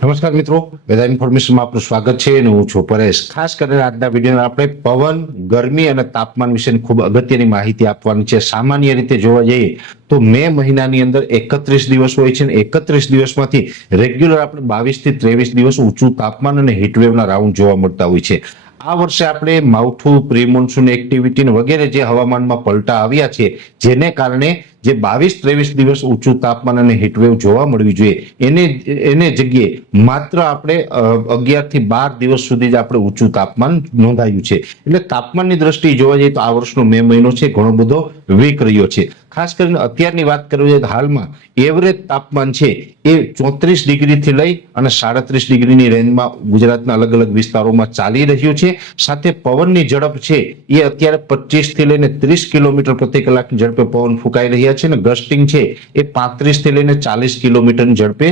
નમસ્કાર મિત્રો, વેધર ઇન્ફોર્મેશનમાં આપનું સ્વાગત છે અને હું છું પરેશ. ખાસ કરીને આજના વિડીયોમાં આપણે પવન, ગરમી અને તાપમાન વિશેની ખૂબ અગત્યની માહિતી આપવાની છે. સામાન્ય રીતે જોવા જઈએ તો મે મહિનાની અંદર એકત્રીસ દિવસ હોય છે અને એકત્રીસ દિવસમાંથી રેગ્યુલર આપણે બાવીસથી ત્રેવીસ દિવસ ઊંચું તાપમાન અને હીટવેવના રાઉન્ડ જોવા મળતા હોય છે. આ વર્ષે આપણે માવઠું પ્રી મોન્સૂન એક્ટિવિટી વગેરે જે હવામાનમાં પલટા આવ્યા છે, જેને કારણે જે બાવીસ, ત્રેવીસ દિવસ ઊંચું તાપમાન અને હીટવેવ જોવા મળવી જોઈએ. એને એને જગ્યાએ માત્ર આપણે અગિયારથી બાર દિવસ સુધી જ આપણે ઊંચું તાપમાન નોંધાયું છે. એટલે તાપમાનની દ્રષ્ટિએ જોવા જઈએ તો આ વર્ષનો મે મહિનો છે, ઘણો બધો વીક રહ્યો છે. ખાસ કરીને અત્યારની વાત કરવી જોઈએ હાલમાં એવરેજ તાપમાન છે એ ચોત્રીસ ડિગ્રીથી લઈ અને સાડત્રીસ ડિગ્રીની રેન્જમાં ગુજરાતના અલગ અલગ વિસ્તારોમાં ચાલી રહ્યું છે. સાથે પવનની ઝડપ છે એ અત્યારે પચીસથી લઈને ત્રીસ કિલોમીટર પ્રતિ કલાકની ઝડપે પવન ફૂંકાઈ રહ્યા છે અને ગસ્ટિંગ છે એ પાંત્રીસથી લઈને ચાલીસ કિલોમીટરની ઝડપે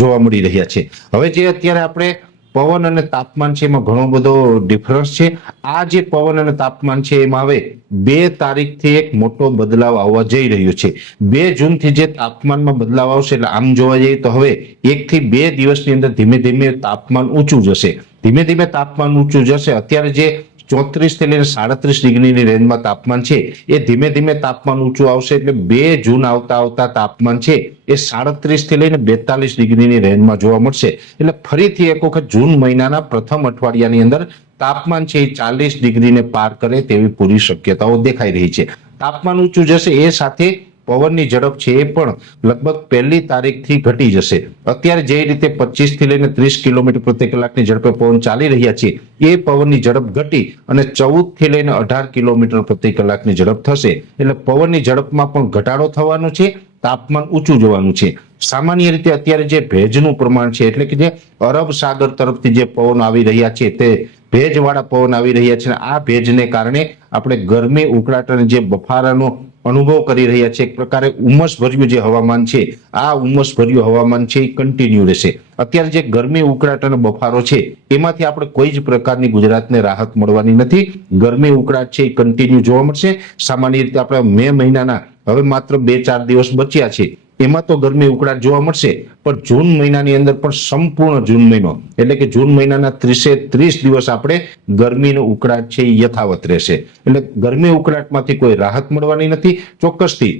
જોવા મળી રહ્યા છે. હવે જે અત્યારે આપણે પવન અને તાપમાન છે એમાં ઘણો બધો ડિફરન્સ છે. આ જે પવન અને તાપમાન છે એમાં હવે બે તારીખથી એક મોટો બદલાવ આવવા જઈ રહ્યો છે. બે જૂનથી જે તાપમાનમાં બદલાવ આવશે એટલે આમ જોવા જઈએ તો હવે એકથી બે દિવસની અંદર ધીમે ધીમે તાપમાન ઊંચું જશે. ધીમે ધીમે તાપમાન ઊંચું જશે. અત્યારે જે ચોત્રીસથી લઈને સાડત્રીસ ડિગ્રીની રેન્જમાં તાપમાન છે. એ ધીમે ધીમે તાપમાન ઊંચું આવશે એટલે બે જૂન આવતા આવતા તાપમાન છે એ સાડત્રીસથી લઈને બેતાલીસ ડિગ્રીની રેન્જમાં જોવા મળશે. એટલે ફરીથી એક વખત જૂન મહિનાના પ્રથમ અઠવાડિયાની અંદર તાપમાન છે એ ચાલીસ ડિગ્રીને પાર કરે તેવી પૂરી શક્યતાઓ દેખાઈ રહી છે. તાપમાન ઊંચું જશે એ સાથે પવનની ઝડપ છે એ પણ લગભગ પહેલી તારીખથી ઘટી જશે. અત્યારે જે રીતે પચીસથી લઈને ત્રીસ કિલોમીટર પ્રતિ કલાકની ઝડપે પવન ચાલી રહ્યા છે, એ પવનની ઝડપ ઘટી અને ચૌદથી લઈને અઢાર કિલોમીટર પ્રતિ કલાકની ઝડપ થશે. એટલે પવનની ઝડપમાં પણ ઘટાડો થવાનો છે, તાપમાન ઊંચું જવાનું છે. સામાન્ય રીતે અત્યારે જે ભેજનું પ્રમાણ છે, એટલે કે જે અરબ સાગર તરફથી જે પવન આવી રહ્યા છે, તે ભેજવાળા પવન આવી રહ્યા છે આ ભેજને કારણે આપણે ગરમી, ઉકળાટ અને જે બફારાનો અનુભવ કરી રહ્યા છે, એક પ્રકારે ઉમસ ભર્યું જે હવામાન છે, આ ઉમસ ભર્યું હવામાન છે એ કન્ટિન્યુ રહેશે. અત્યારે જે ગરમી, ઉકળાટ અને બફારો છે, એમાંથી આપણે કોઈ જ પ્રકારની ગુજરાતને રાહત મળવાની નથી. ગરમી, ઉકળાટ છે એ કન્ટિન્યુ જોવા મળશે. સામાન્ય રીતે આપણે મે મહિનાના, હવે માત્ર બે ચાર દિવસ બચ્યા છે એમાં તો ગરમી ઉકળાટ જોવા મળશે, પણ જૂન મહિનાની અંદર પણ સંપૂર્ણ જૂન મહિનો. એટલે કે જૂન મહિનાના ત્રીસે ત્રીસ દિવસ આપણે ગરમીનો ઉકળાટ છે યથાવત રહેશે. એટલે ગરમી ઉકળાટમાંથી કોઈ રાહત મળવાની નથી. ચોક્કસથી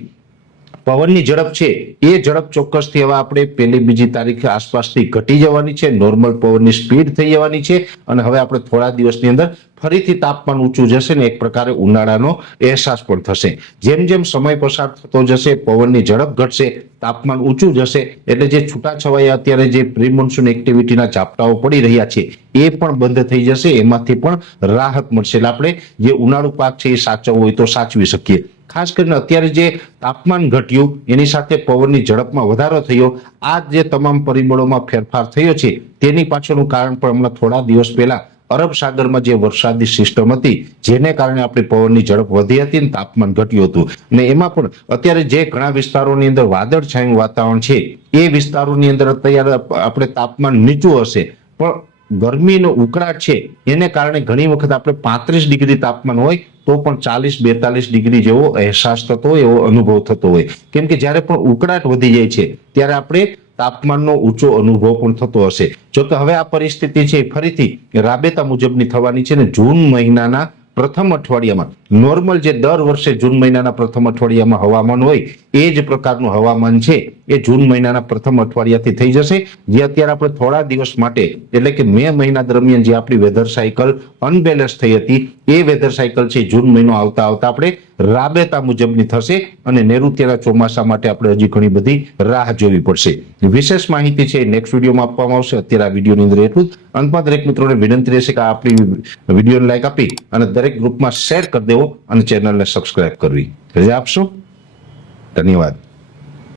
પવનની ઝડપ છે, એ ઝડપ ચોક્કસથી હવે આપણે પહેલી બીજી તારીખે આસપાસથી ઘટી જવાની છે નોર્મલ પવનની સ્પીડ થઈ જવાની છે અને હવે આપણે થોડા દિવસની અંદર ફરીથી તાપમાન ઊંચું જશે ને એક પ્રકારે ઉનાળાનો અહેસાસ પણ થશે. જેમ જેમ સમય પસાર થતો જશે, પવનની ઝડપ ઘટશે, તાપમાન ઊંચું જશે, એટલે જે છૂટાછવાયા અત્યારે જે પ્રી મોન્સૂન એક્ટિવિટીના ઝાપટાઓ પડી રહ્યા છે, એ પણ બંધ થઈ જશે, એમાંથી પણ રાહત મળશે. એટલે આપણે જે ઉનાળુ પાક છે એ સાચવવો હોય તો સાચવી શકીએ. ખાસ કરીને અત્યારે જે તાપમાન ઘટ્યું, એની સાથે પવનની ઝડપમાં વધારો થયો, આ જે તમામ પરિબળોમાં ફેરફાર થયો છે, તેની પાછળનું કારણ પણ હમણાં થોડા દિવસ પહેલા અરબ સાગરમાં જે વરસાદી સિસ્ટમ હતી, જેને કારણે આપણી પવનની ઝડપ વધી હતી અને તાપમાન ઘટ્યું હતું. અને એમાં પણ અત્યારે જે ઘણા વિસ્તારોની અંદર વાદળછાયું વાતાવરણ છે, એ વિસ્તારોની અંદર અત્યારે આપણે તાપમાન નીચું હશે. પણ ગરમીનો ઉકળાટ છે, એને કારણે ઘણી વખત આપણે પાંત્રીસ ડિગ્રી તાપમાન હોય, તો પણ ચાલીસ બેતાલીસ ડિગ્રી જેવો અહેસાસ થતો હોય, એવો અનુભવ થતો હોય. કેમ કે જ્યારે પણ ઉકળાટ વધી જાય છે, ત્યારે આપણે તાપમાનનો ઊંચો અનુભવ પણ થતો હશે. જો કે હવે આ પરિસ્થિતિ છે ફરીથી રાબેતા મુજબની થવાની છે ને જૂન મહિનાના પ્રથમ અઠવાડિયામાં. નોર્મલ જે દર વર્ષે જૂન મહિનાના પ્રથમ અઠવાડિયામાં હવામાન હોય, એ જ પ્રકારનું હવામાન છે. એ જૂન મહિનાના પ્રથમ અઠવાડિયાથી થઈ જશે. જે અત્યારે આપણે થોડા દિવસ માટે, એટલે કે મે મહિના દરમિયાન જે આપણી વેધર સાયકલ અનબેલેન્સ થઈ હતી, એ વેધર સાયકલ છે જૂન મહિનો આવતા આવતા આપણે રાબેતા મુજબની થશે અને નૈઋત્યના ચોમાસા માટે આપણે હજી ઘણી બધી રાહ જોવી પડશે. વિશેષ માહિતી છે નેક્સ્ટ વિડીયોમાં આપવામાં આવશે. અત્યારે આ વિડીયોની અંદર એટલું જ. અંતમાં દરેક મિત્રોને વિનંતી રહેશે કે આપણી વિડીયોને લાઈક આપી અને દરેક ગ્રુપમાં શેર કરી દેવો અને ચેનલને સબસ્ક્રાઇબ કરવી. રજા આપશો? ધન્યવાદ.